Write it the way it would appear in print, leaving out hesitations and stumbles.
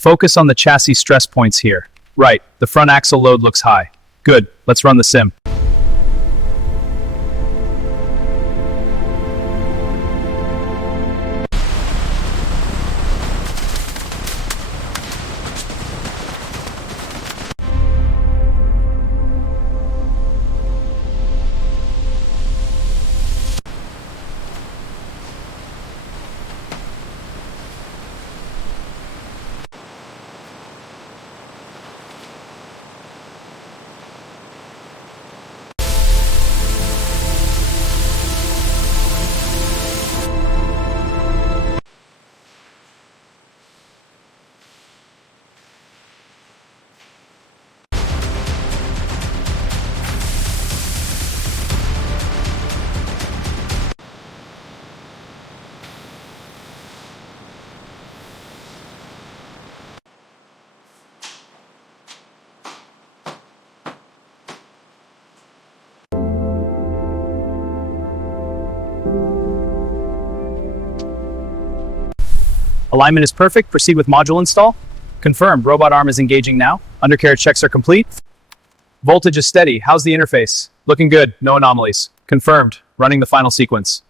Focus on the chassis stress points here. Right, the front axle load looks high. Good, let's run the sim. Alignment is perfect. Proceed with module install. Confirmed. Robot arm is engaging now. Undercarriage checks are complete. Voltage is steady. How's the interface? Looking good. No anomalies. Confirmed. Running the final sequence.